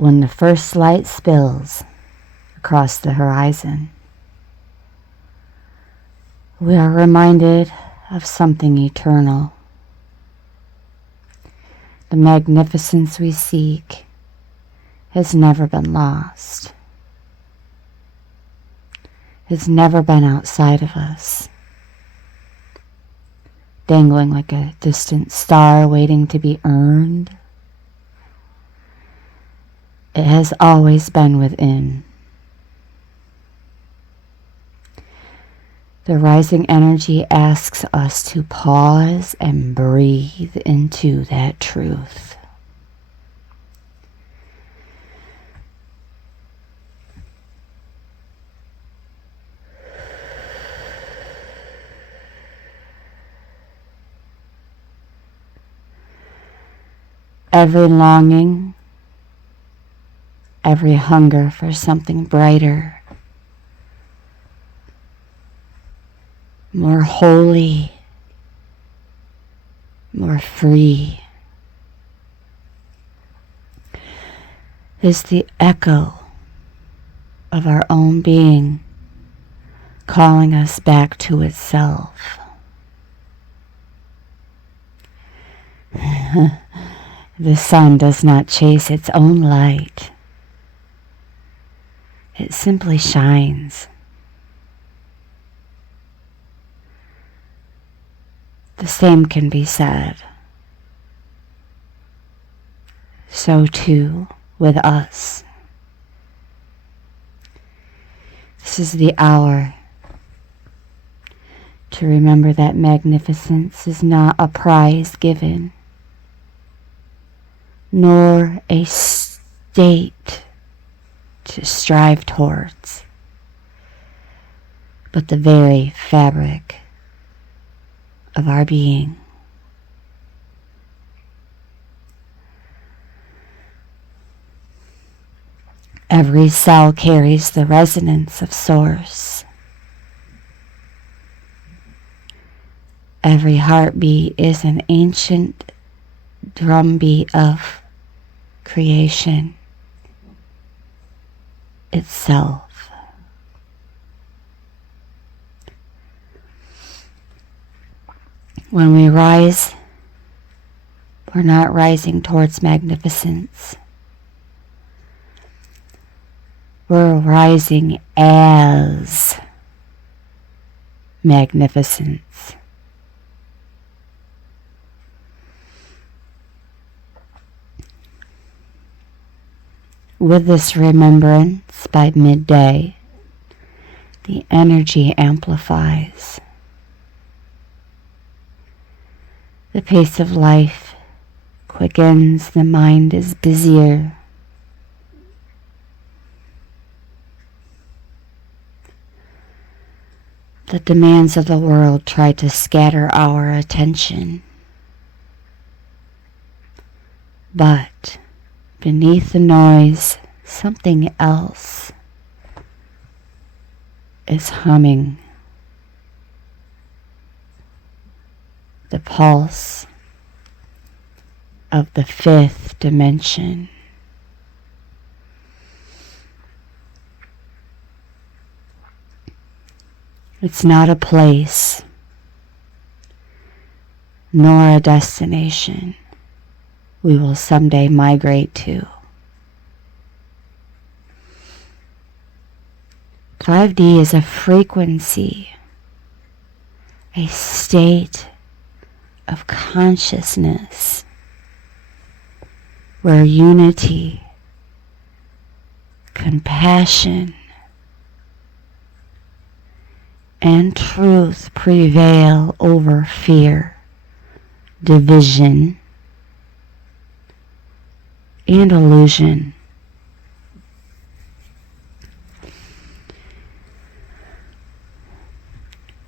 when the first light spills across the horizon, we are reminded of something eternal. The magnificence we seek has never been lost. Has never been outside of us, dangling like a distant star waiting to be earned. It has always been within. The rising energy asks us to pause and breathe into that truth. Every longing, every hunger for something brighter, more holy, more free, is the echo of our own being calling us back to itself. The sun does not chase its own light. It simply shines. The same can be said. So too with us. This is the hour to remember that magnificence is not a prize given, nor a state to strive towards, but the very fabric of our being. Every cell carries the resonance of Source. Every heartbeat is an ancient drumbeat of creation itself. When we rise, we're not rising towards magnificence. We're rising as magnificence. With this remembrance, by midday, the energy amplifies. The pace of life quickens, the mind is busier. The demands of the world try to scatter our attention. But beneath the noise, something else is humming. The pulse of the fifth dimension. It's not a place, nor a destination we will someday migrate to. 5D is a frequency, a state of consciousness where unity, compassion, and truth prevail over fear, division, and illusion.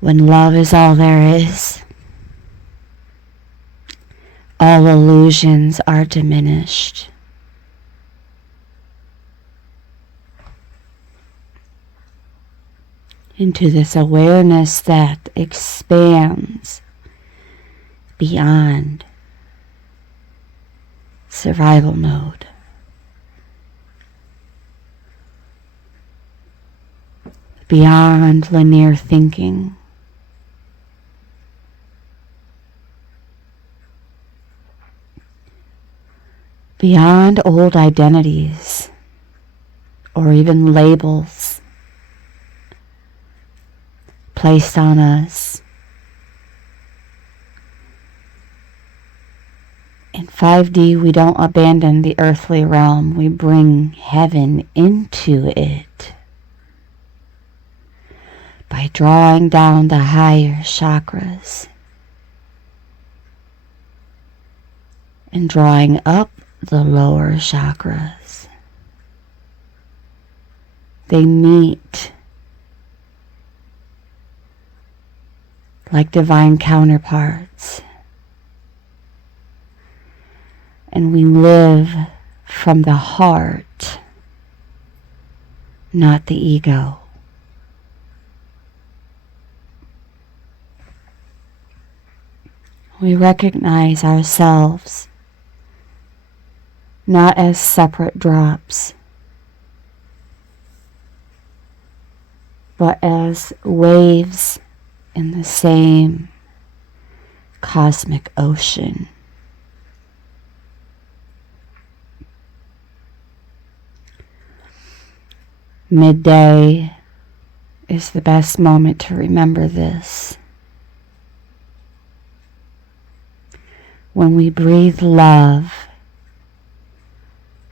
When love is all there is, all illusions are diminished. Into this awareness that expands beyond survival mode beyond linear thinking, beyond old identities or even labels placed on us. In 5D, we don't abandon the earthly realm, we bring heaven into it by drawing down the higher chakras and drawing up the lower chakras. They meet like divine counterparts, and we live from the heart, not the ego. We recognize ourselves not as separate drops, but as waves in the same cosmic ocean. Midday is the best moment to remember this. When we breathe love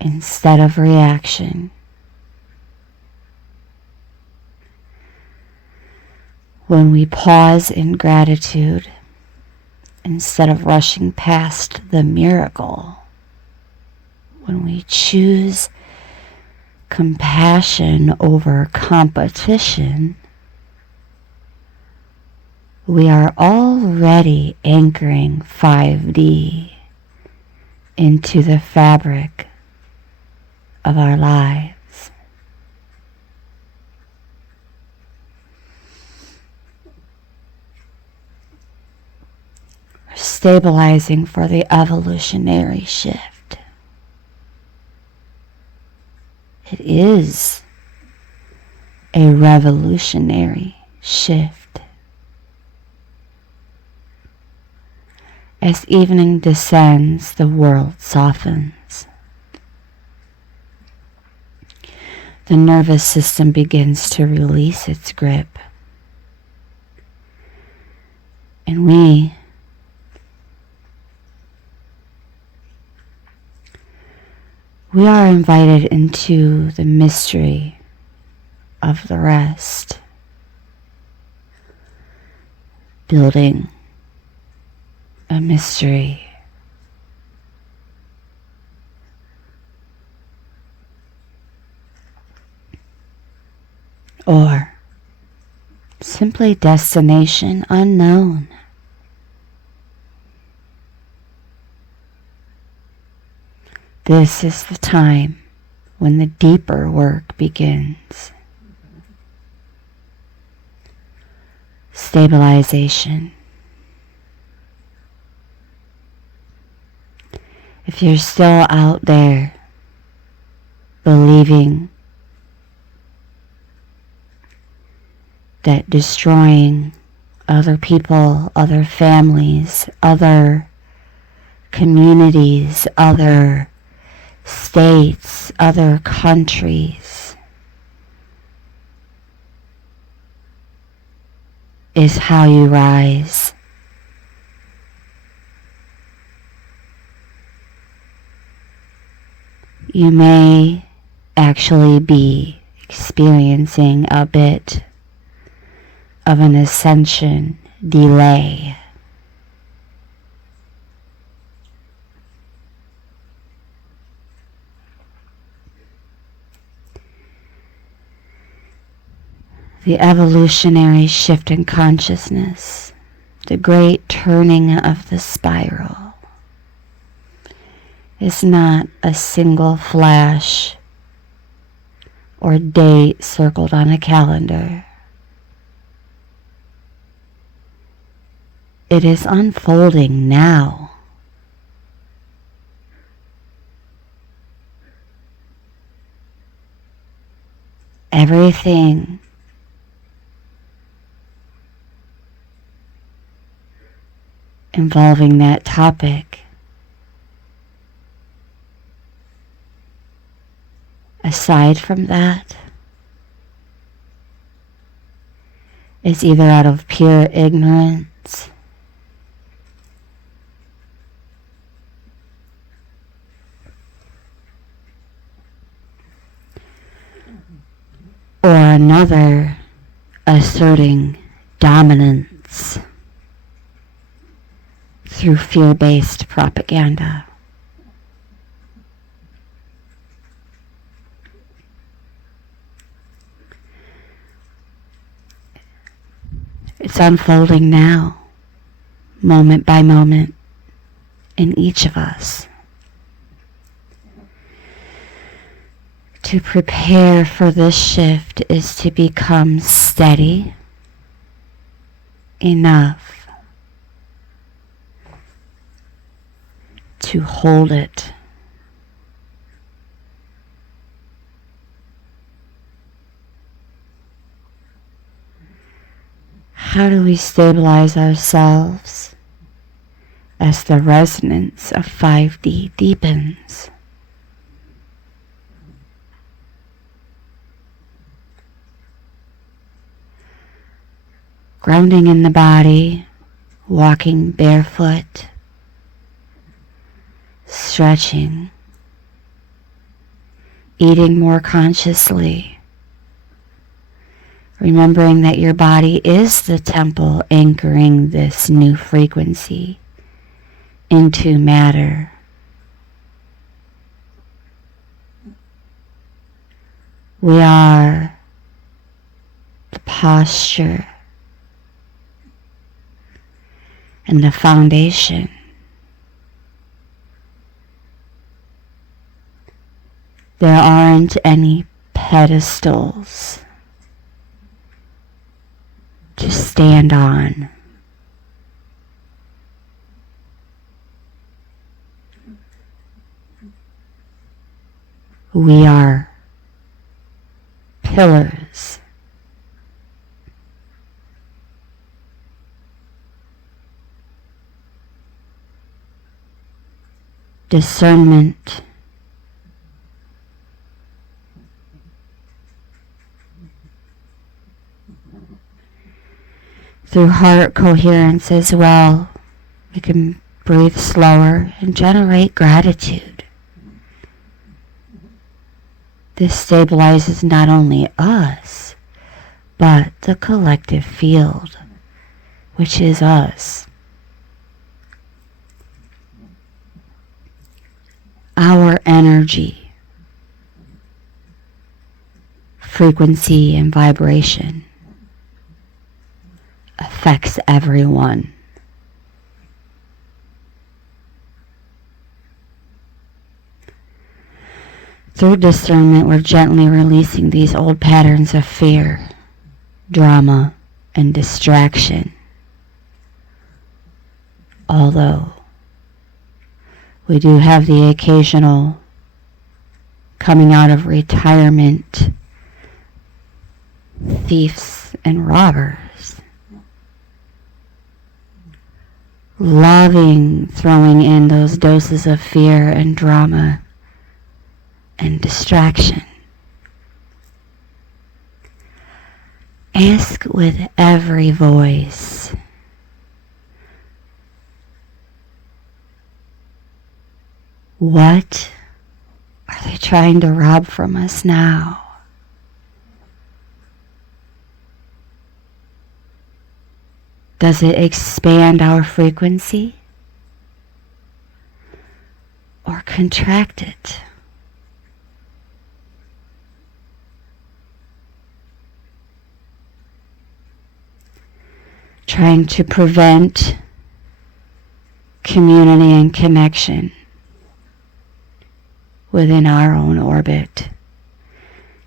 instead of reaction, when we pause in gratitude instead of rushing past the miracle, when we choose compassion over competition, we are already anchoring 5D into the fabric of our lives. We're stabilizing for the evolutionary shift. It is a revolutionary shift. As evening descends, the world softens. The nervous system begins to release its grip. And we are invited into the mystery of the rest, building a mystery. Or simply destination unknown. This is the time when the deeper work begins. Stabilization. If you're still out there believing that destroying other people, other families, other communities, other states, other countries is how you rise, you may actually be experiencing a bit of an ascension delay. The evolutionary shift in consciousness, the great turning of the spiral, is not a single flash or date circled on a calendar. It is unfolding now. Everything involving that topic. Aside from that, it's either out of pure ignorance or another asserting dominance through fear-based propaganda. It's unfolding now, moment by moment, in each of us. To prepare for this shift is to become steady enough to hold it. How do we stabilize ourselves as the resonance of 5D deepens? Grounding in the body, walking barefoot, stretching, eating more consciously, remembering that your body is the temple anchoring this new frequency into matter. We are the posture and the foundation. There aren't any pedestals to stand on. We are pillars. Discernment. Through heart coherence as well, we can breathe slower and generate gratitude. This stabilizes not only us, but the collective field, which is us. Our energy, frequency, and vibration affects everyone. Through discernment, we're gently releasing these old patterns of fear, drama, and distraction. Although we do have the occasional coming out of retirement thieves and robbers, loving throwing in those doses of fear and drama and distraction. Ask with every voice, what are they trying to rob from us now? Does it expand our frequency or contract it? Trying to prevent community and connection within our own orbit.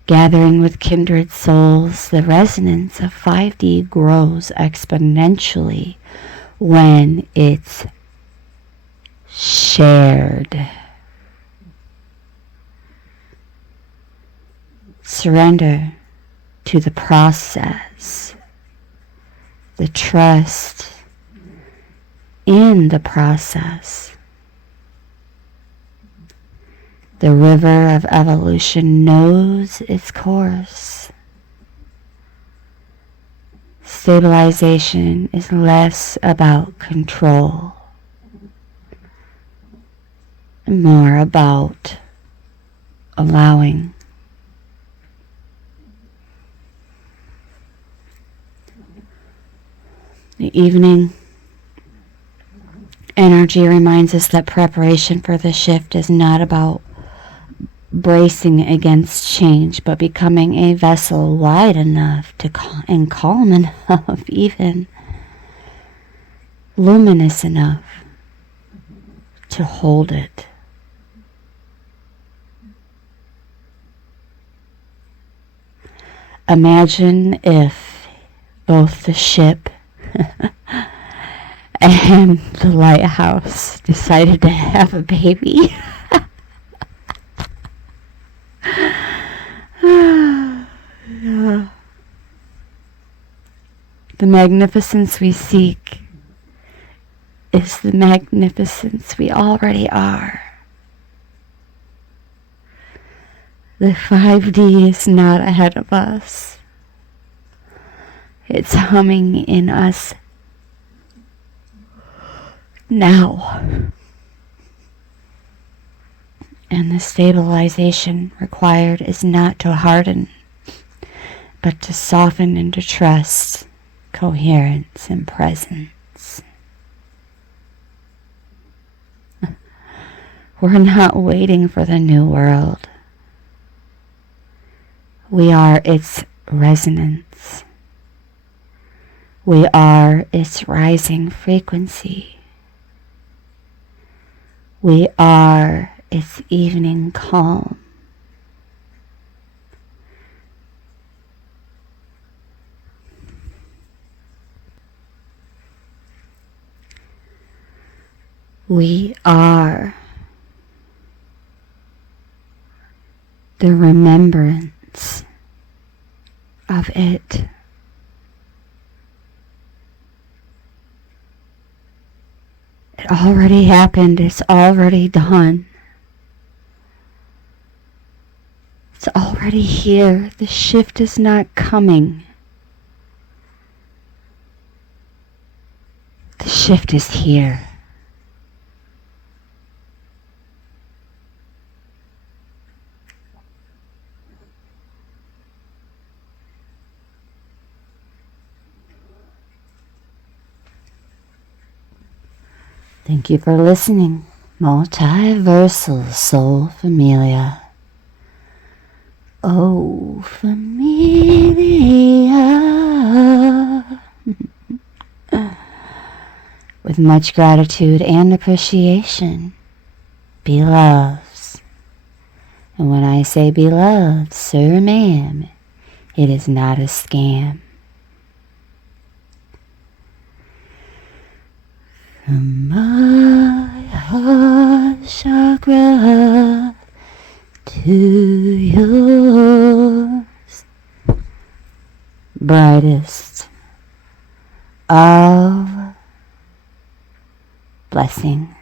Gathering with kindred souls, the resonance of 5D grows exponentially when it's shared. Surrender to the process, the trust, in the process. The river of evolution knows its course. Stabilization is less about control and more about allowing. The evening energy reminds us that preparation for the shift is not about bracing against change, but becoming a vessel wide enough and calm enough, even luminous enough to hold it. Imagine if both the ship and the lighthouse decided to have a baby. The magnificence we seek is the magnificence we already are. The 5D is not ahead of us. It's humming in us now. And the stabilization required is not to harden, but to soften into trust, coherence, and presence. We're not waiting for the new world. We are its resonance. We are its rising frequency. We are its evening calm. We are the remembrance of it. It already happened. It's already done. It's already here. The shift is not coming. The shift is here. Thank you for listening, Multiversal Soul Familia. Oh, Familia. With much gratitude and appreciation, beloveds. And when I say beloved, sir, ma'am, it is not a scam. From my heart chakra to yours, brightest of blessings.